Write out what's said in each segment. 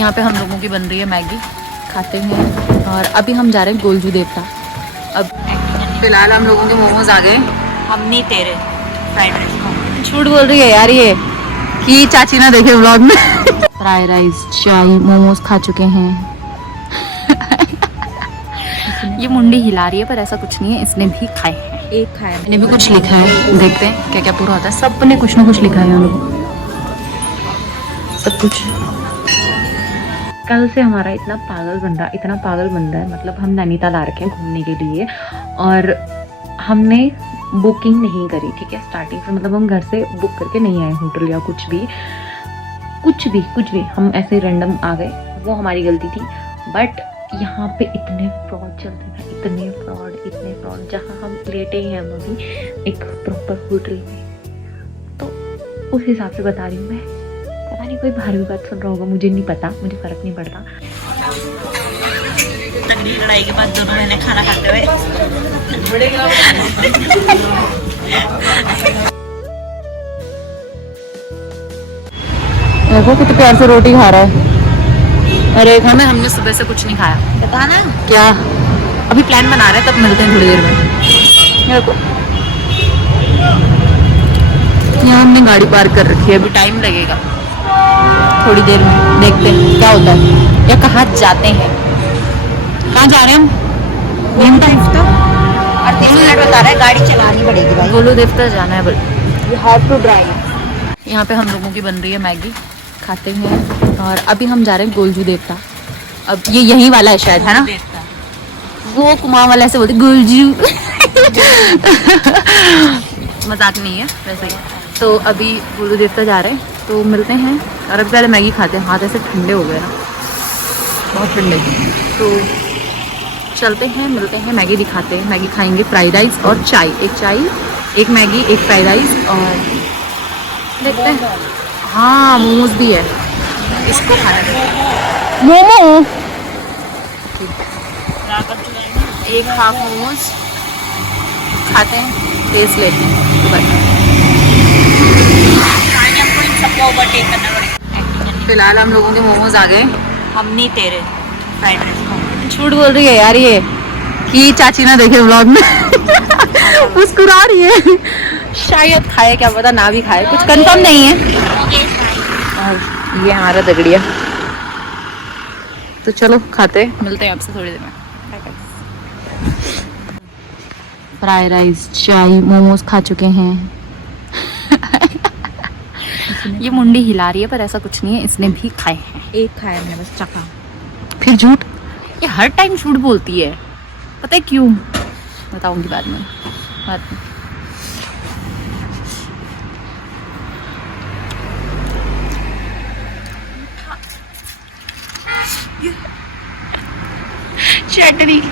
यहाँ पे हम लोगों की बन रही है मैगी, खाते हैं। और अभी हम जा रहे हैं गोलजू देवता। अब फिलहाल हम लोगों के मोमोज आ गए। हम नहीं तेरे फ्राइड राइस। झूठ बोल रही है यार ये कि चाची ना देखे व्लॉग में। फ्राई राइस, चाय, मोमोज खा चुके हैं। ये मुंडी हिला रही है पर ऐसा कुछ नहीं है, इसने भी खाए हैं। एक खाया मैंने भी कुछ लिखा है, देखते हैं क्या क्या पूरा होता है। सब ने कुछ ना कुछ लिखा है यहाँ लोगों, सब कुछ। कल से हमारा इतना पागल बंदा है, मतलब हम नैनीताल आ रखे हैं घूमने के लिए और हमने बुकिंग नहीं करी, ठीक है, स्टार्टिंग से। मतलब हम घर से बुक करके नहीं आए होटल या कुछ भी हम ऐसे रैंडम आ गए, वो हमारी गलती थी। बट यहाँ पे इतने फ्रॉड चलते थे, इतने फ्रॉड। जहाँ हम लेटे हैं हम अभी एक प्रॉपर होटल में, तो उस हिसाब से बता रही हूँ मैं। पता नहीं कोई बाहर भी बात सुन रहा होगा, मुझे नहीं पता, मुझे फर्क नहीं पड़ता। तगड़ी लड़ाई के बाद दोनों बहनें खाना खाते हुए देखो कितने प्यार से रोटी खा रहा है। अरे हमें हमने सुबह से कुछ नहीं खाया। बता ना क्या अभी प्लान बना रहे हैं, तब मिलते हैं थोड़ी देर में। देखो यहाँ हमने गाड़ी पार्क कर रखी है, अभी टाइम लगेगा थोड़ी देर में, देखते हैं क्या होता है या कहाँ जाते हैं। कहाँ जा रहे हैं हम? तो और 3 मिनट बता रहा है, गाड़ी चलानी पड़ेगी भाई। गोलू देवता जाना है, बोल। You have to drive. यहाँ पे हम लोगों की बन रही है मैगी, खाते हैं। और अभी हम जा रहे हैं गोलजू देवता। अब ये यही वाला है शायद, है ना? वो कुमार वाला ऐसे बोलते गोलजू। मजाक नहीं है वैसे ही। तो अभी गोलू देवता जा रहे हैं, तो मिलते हैं। और अभी पहले मैगी खाते हैं, हाथ ऐसे ठंडे हो गए ना, बहुत ठंडे। तो चलते हैं, मिलते हैं, मैगी दिखाते हैं। मैगी खाएंगे, फ्राइड राइस और चाय, एक मैगी, एक फ्राइड राइस। और देखते हैं, हाँ मोमोज भी है, इसको खाना है। मोमो एक हाफ मोमोज खाते हैं, टेस्ट लेते हैं तो बस। हमको इन सबको ओवरटेक करना पड़ेगा। फिलहाल हम लोगों के मोमोज आ गए। हम नहीं तेरे फ्राइड राइस। झूठ बोल रही है यार ये कि चाची ना देखे व्लॉग में। मुस्कुरा रही है, शायद खाए, क्या पता ना भी खाए, कुछ कंफर्म नहीं है। और ये हमारा दगड़िया। तो चलो खाते, मिलते हैं आपसे थोड़ी देर में। फ्राई राइस, चाय, मोमोज खा चुके हैं। ये मुंडी हिला रही है पर ऐसा कुछ नहीं है, इसने भी खाए हैं। एक खाया मैंने बस, चखा। फिर झूठ, ये हर टाइम झूठ बोलती है, पता है क्यों? बताऊंगी बाद में। चटनी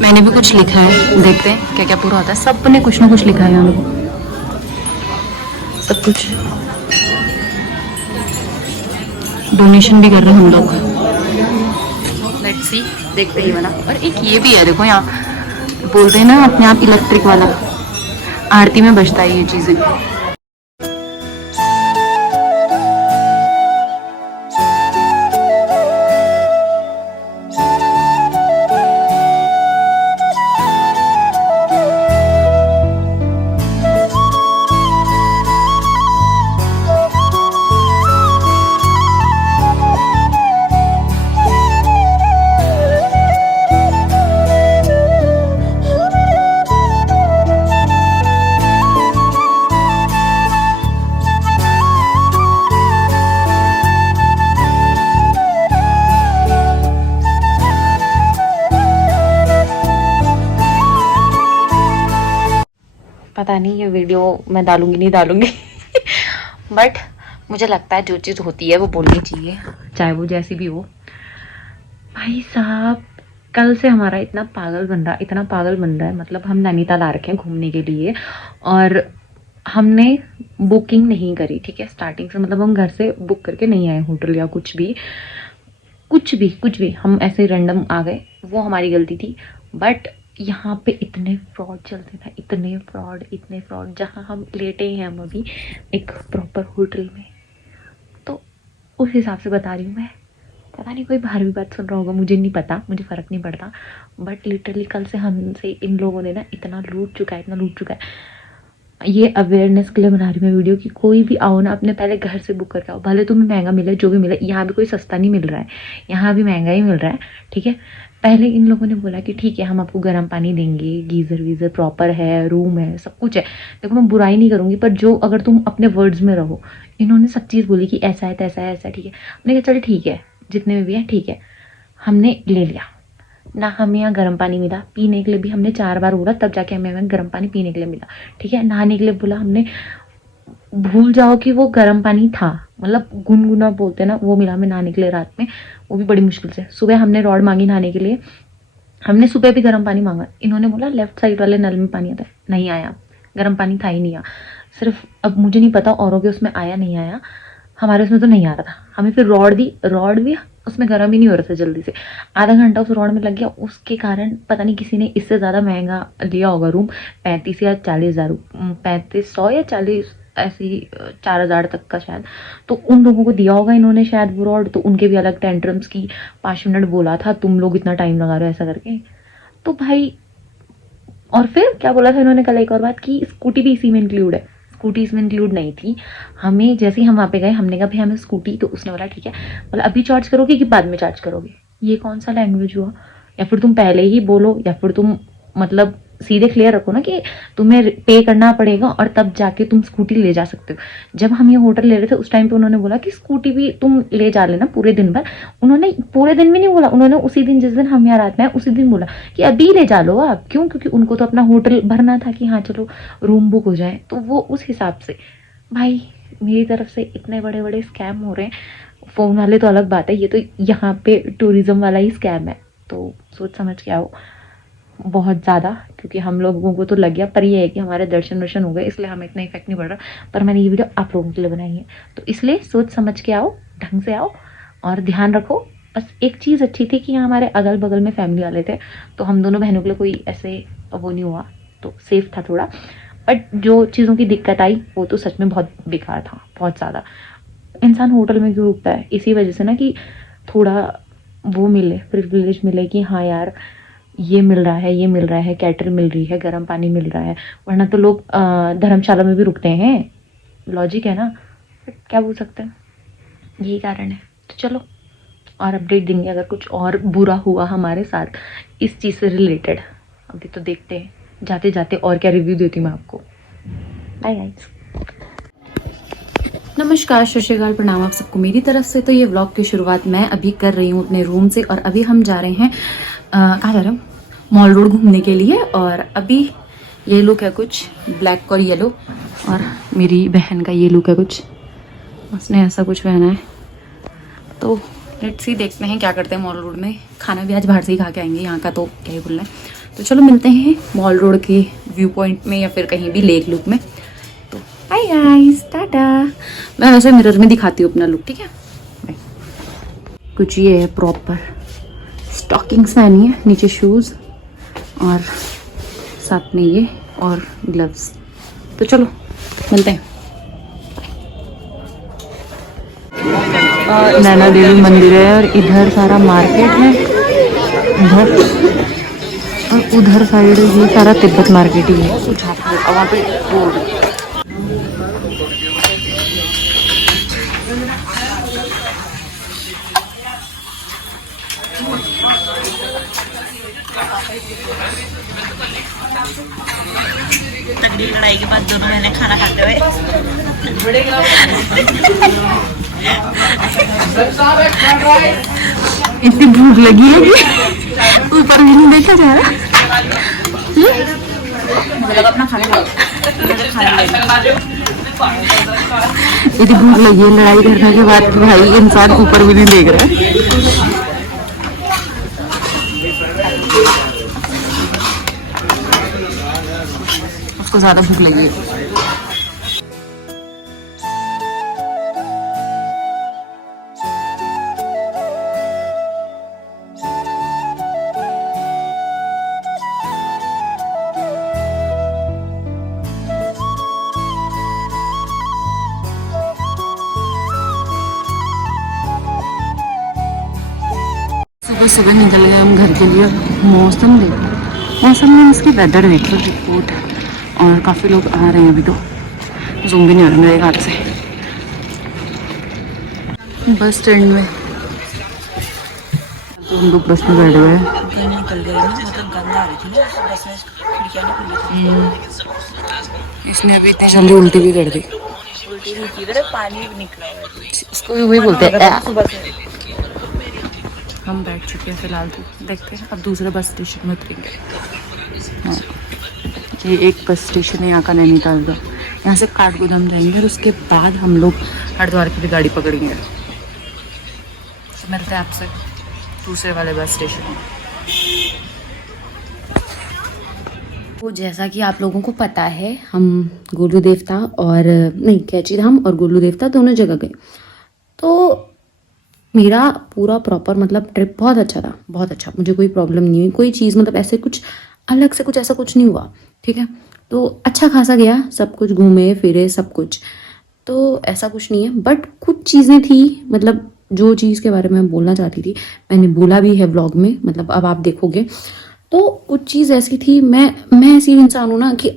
मैंने भी कुछ लिखा है, देखते हैं क्या क्या पूरा होता है। सब ने कुछ ना कुछ लिखा है यहाँ लोगों, सब कुछ। डोनेशन भी कर रहे हैं हम लोग। लेट्स सी, देखते ही बना। और एक ये भी है, देखो यहाँ बोलते हैं ना अपने आप इलेक्ट्रिक वाला, आरती में बजता है ये चीजें। पता नहीं ये वीडियो मैं डालूंगी नहीं डालूंगी बट मुझे लगता है जो चीज़ होती है वो बोलनी चाहिए, चाहे वो जैसी भी हो। भाई साहब कल से हमारा इतना पागल बन रहा है, मतलब हम नैनीताल आ रखे हैं घूमने के लिए और हमने बुकिंग नहीं करी, ठीक है, स्टार्टिंग से, मतलब हम घर से बुक करके नहीं आए होटल या कुछ भी हम ऐसे रैंडम आ गए, वो हमारी गलती थी। बट यहाँ पे इतने फ्रॉड चलते थे, इतने फ्रॉड। जहाँ हम लेटे हैं हम अभी एक प्रॉपर होटल में, तो उस हिसाब से बता रही हूँ मैं। पता नहीं कोई बाहर भी बात सुन रहा होगा, मुझे नहीं पता, मुझे फ़र्क नहीं पड़ता, बट लिटरली कल से हमसे इन लोगों ने ना इतना लूट चुका है। ये अवेयरनेस के लिए बना रही हूँ मैं वीडियो कि कोई भी आओ ना अपने पहले घर से बुक करके आओ, भले तुम्हें महंगा मिले जो भी मिले। यहाँ भी कोई सस्ता नहीं मिल रहा है, यहाँ भी महंगा ही मिल रहा है, ठीक है। पहले इन लोगों ने बोला कि ठीक है हम आपको गर्म पानी देंगे, गीज़र वीज़र प्रॉपर है, रूम है, सब कुछ है। देखो मैं बुराई नहीं करूँगी, पर जो अगर तुम अपने वर्ड्स में रहो, इन्होंने सब चीज़ बोली कि ऐसा है तैसा है, ऐसा ठीक है। हमने कहा चलो ठीक है, जितने में भी है ठीक है, हमने ले लिया ना। हमें यहाँ गर्म पानी मिला, पीने के लिए भी हमने 4 बार बोला, तब जाके हमें गर्म पानी पीने के लिए मिला, ठीक है। नहाने के लिए बोला हमने, भूल जाओ कि वो गर्म पानी था, मतलब गुनगुना बोलते हैं ना, वो मिला हमें नहाने के लिए रात में, वो भी बड़ी मुश्किल से। सुबह हमने रॉड मांगी नहाने के लिए, हमने सुबह भी गर्म पानी मांगा, इन्होंने बोला लेफ्ट साइड वाले नल में पानी आता है, नहीं आया, गर्म पानी था ही नहीं। सिर्फ अब मुझे नहीं पता औरों के उसमें आया नहीं आया, हमारे उसमें तो नहीं आ रहा था। हमें फिर रॉड भी उसमें गर्म ही नहीं हो रहा था जल्दी से, आधा घंटा उस रॉड में लग गया। उसके कारण पता नहीं किसी ने इससे ज़्यादा महंगा लिया होगा रूम, 35 या 40 हज़ार, 3500 या 40 ऐसी 4000 तक का शायद, तो उन लोगों को दिया होगा इन्होंने शायद वो रॉड। तो उनके भी अलग टेंट्रम्स की, 5 मिनट बोला था, तुम लोग इतना टाइम लगा रहे हो ऐसा करके। तो भाई, और फिर क्या बोला था इन्होंने कल एक और बात की स्कूटी भी इसी में इंक्लूड है। स्कूटी इसमें इंक्लूड नहीं थी। हमें जैसे ही हम वहाँ पे गए, हमने कहा भाई हमें स्कूटी, तो उसने बोला ठीक है, बोला अभी चार्ज करोगे कि बाद में चार्ज करोगे। ये कौन सा लैंग्वेज हुआ? या फिर तुम पहले ही बोलो, या फिर तुम मतलब सीधे क्लियर रखो ना कि तुम्हें पे करना पड़ेगा और तब जाके तुम स्कूटी ले जा सकते हो। जब हम ये होटल ले रहे थे उस टाइम पे उन्होंने बोला कि स्कूटी भी तुम ले जा लेना पूरे दिन भर। उन्होंने पूरे दिन भी नहीं बोला, उन्होंने उसी दिन जिस दिन हम यहाँ रात में आए उसी दिन बोला कि अभी ले जा लो आप। क्यों? क्योंकि उनको तो अपना होटल भरना था कि हाँ चलो रूम बुक हो जाए, तो वो उस हिसाब से। भाई मेरी तरफ से इतने बड़े बड़े स्कैम हो रहे हैं। फ़ोन वाले तो अलग बात है, ये तो यहाँ पे टूरिज्म वाला ही स्कैम है, तो सोच समझ के आओ बहुत ज़्यादा, क्योंकि हम लोगों को तो लग गया, पर ये है कि हमारे दर्शन वर्शन हो गए, इसलिए हमें इतना इफेक्ट नहीं पड़ रहा। पर मैंने ये वीडियो आप लोगों के लिए बनाई है, तो इसलिए सोच समझ के आओ, ढंग से आओ और ध्यान रखो। बस एक चीज़ अच्छी थी कि यहाँ हमारे अगल बगल में फैमिली वाले थे, तो हम दोनों बहनों के लिए कोई ऐसे वो नहीं हुआ, तो सेफ था थोड़ा। बट जो चीज़ों की दिक्कत आई वो तो सच में बहुत बेकार था, बहुत ज़्यादा। इंसान होटल में क्यों रुकता है? इसी वजह से ना कि थोड़ा वो मिले, प्रिविलेज मिले कि हाँ यार ये मिल रहा है, कैटर मिल रही है, गर्म पानी मिल रहा है। वरना तो लोग धर्मशाला में भी रुकते हैं, लॉजिक है ना। बट क्या बोल सकते हैं, यही कारण है। तो चलो और अपडेट देंगे अगर कुछ और बुरा हुआ हमारे साथ इस चीज़ से रिलेटेड। अभी तो देखते हैं जाते जाते और क्या रिव्यू देती हूँ मैं आपको। बाय गाइस, नमस्कार, सत श्री अकाल, प्रणाम आप सबको मेरी तरफ से। तो ये व्लॉग की शुरुआत मैं अभी कर रही हूँ अपने रूम से, और अभी हम जा रहे हैं कहाँ जा रहे हैं, मॉल रोड घूमने के लिए। और अभी ये लुक है कुछ ब्लैक और येलो, और मेरी बहन का ये लुक है कुछ, उसने ऐसा कुछ पहना है। तो लेट्स सी, देखते हैं क्या करते हैं मॉल रोड में। खाना भी आज बाहर से ही खा के आएंगे, यहाँ का तो क्या ही बोलना है। तो चलो मिलते हैं मॉल रोड के व्यू पॉइंट में या फिर कहीं भी लेक लुक में। तो बाय गाइस, टाटा। मैं वैसे मिरर में दिखाती हूँ अपना लुक, ठीक है। कुछ ये है प्रॉपर स्टॉकिंग्स पहनी है, नीचे शूज़ और साथ में ये और ग्लव्स। तो चलो मिलते हैं। नैना देवी मंदिर है और इधर सारा मार्केट है, इधर और उधर साइड ये सारा तिब्बत मार्केट ही है। कुछ वहाँ पे रोड तगड़ी लड़ाई के बाद दोनों बहनें खाना खाते हुए इतनी भूख लगी है कि ऊपर भी नहीं देखा जा रहा। मुझे लगा अपना खाना यदि भूख लगी है लड़ाई करने के बाद भाई इंसान ऊपर भी नहीं देख रहा है। उसको ज्यादा भूख लगी है। सुबह सुबह निकल गए हम घर के लिए। मौसम देखो, मौसम में इसकी वेदर देखो, रिपोर्ट है और काफ़ी लोग आ रहे हैं अभी तो। जूम भी नहीं आ रहा मेरे हाथ से। बस स्टैंड में तो हम लोग बस में बैठे हुए हैं। निकल गई ना, मतलब गंदा आ रही थी ना बस में, खिड़कियाँ नहीं खुली थी। इसने अभी इतनी जल्दी उल्टी भी कर दी। उल्टी नहीं की, इधर पानी भी निकला हुआ है। इसको भी वही बोलते हैं। सुबह से हम बैठ चुके हैं फिलहाल, तो देखते हैं अब दूसरे बस स्टेशन में उतरेंगे। हाँ, ये एक बस स्टेशन है यहाँ का, नैनीताल का। यहाँ से काठगोदाम जाएंगे और उसके बाद हम लोग हरिद्वार की भी गाड़ी पकड़ेंगे। तो मिलते हैं आपसे दूसरे वाले बस स्टेशन में। तो जैसा कि आप लोगों को पता है, हम गोलू देवता और नहीं कैची धाम और गोलू देवता दोनों जगह गए। तो मेरा पूरा प्रॉपर मतलब ट्रिप बहुत अच्छा था, बहुत अच्छा। मुझे कोई प्रॉब्लम नहीं हुई, कोई चीज़ मतलब ऐसे कुछ अलग से कुछ ऐसा कुछ नहीं हुआ, ठीक है। तो अच्छा खासा गया, सब कुछ घूमे फिरे सब कुछ, तो ऐसा कुछ नहीं है। बट कुछ चीज़ें थी, मतलब जो चीज़ के बारे में मैं बोलना चाहती थी मैंने बोला भी है व्लॉग में, मतलब अब आप देखोगे। तो कुछ चीज़ ऐसी थी, मैं ऐसी इंसान हूँ ना कि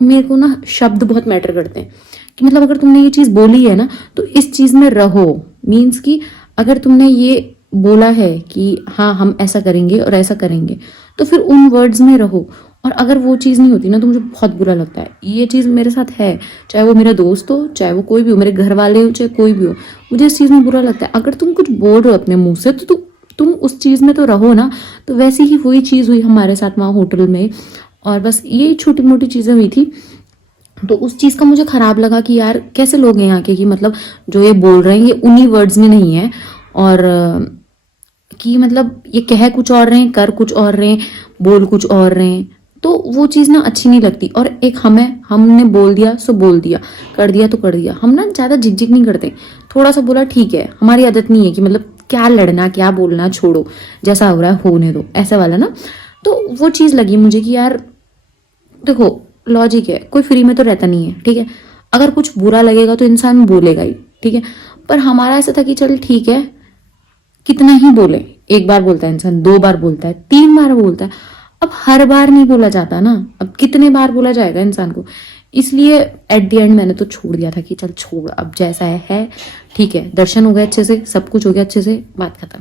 मेरे को ना शब्द बहुत मैटर करते हैं। कि मतलब अगर तुमने ये चीज़ बोली है ना तो इस चीज़ में रहो। मीन्स कि अगर तुमने ये बोला है कि हाँ हम ऐसा करेंगे और ऐसा करेंगे, तो फिर उन वर्ड्स में रहो। और अगर वो चीज़ नहीं होती ना तो मुझे बहुत बुरा लगता है। ये चीज़ मेरे साथ है, चाहे वो मेरा दोस्त हो, चाहे वो कोई भी हो, मेरे घर वाले हो, चाहे कोई भी हो, मुझे इस चीज़ में बुरा लगता है। अगर तुम कुछ बोल रहे हो अपने मुंह से तो तुम उस चीज़ में तो रहो ना। तो वैसी ही वही चीज़ हुई हमारे साथ वहाँ होटल में। और बस ये छोटी मोटी चीज़ें हुई थी, तो उस चीज़ का मुझे ख़राब लगा कि यार कैसे लोग हैं यहाँ के कि मतलब जो ये बोल रहे हैं ये उन्हीं वर्ड्स में नहीं है, और कि मतलब ये कह कुछ और रहे हैं, कर कुछ और रहे हैं, बोल कुछ और रहे हैं। तो वो चीज़ ना अच्छी नहीं लगती। और एक हमने बोल दिया सो बोल दिया, कर दिया तो कर दिया। हम ना ज़्यादा झिकझिक नहीं करते, थोड़ा सा बोला ठीक है। हमारी आदत नहीं है कि मतलब क्या लड़ना क्या बोलना, छोड़ो जैसा हो रहा है होने दो, ऐसा वाला ना। तो वो चीज़ लगी मुझे कि यार देखो लॉजिक है, कोई फ्री में तो रहता नहीं है, ठीक है। अगर कुछ बुरा लगेगा तो इंसान बोलेगा ही, ठीक है। पर हमारा ऐसा था कि चल ठीक है, कितना ही बोले, एक बार बोलता है इंसान, 2 बार बोलता है, 3 बार बोलता है। अब हर बार नहीं बोला जाता ना, अब कितने बार बोला जाएगा इंसान को। इसलिए एट द एंड मैंने तो छोड़ दिया था कि चल छोड़, अब जैसा है ठीक है। दर्शन हो गए अच्छे से, सब कुछ हो गया अच्छे से, बात खत्म।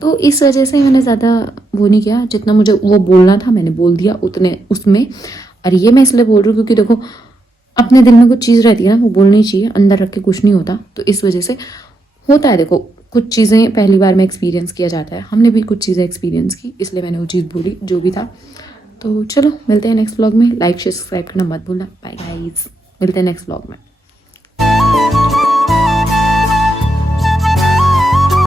तो इस वजह से मैंने ज़्यादा वो नहीं किया, जितना मुझे वो बोलना था मैंने बोल दिया उतने उसमें। और ये मैं इसलिए बोल रही हूँ क्योंकि देखो अपने दिल में कुछ चीज़ रहती है ना, वो बोलनी चाहिए, अंदर रख के कुछ नहीं होता। तो इस वजह से होता है, देखो कुछ चीज़ें पहली बार में एक्सपीरियंस किया जाता है, हमने भी कुछ चीज़ें एक्सपीरियंस की, इसलिए मैंने वो चीज़ बोली जो भी था। तो चलो मिलते हैं नेक्स्ट व्लॉग में। लाइक शेयर सब्सक्राइब करना मत भूलना। बाय गाइस, मिलते हैं नेक्स्ट व्लॉग में।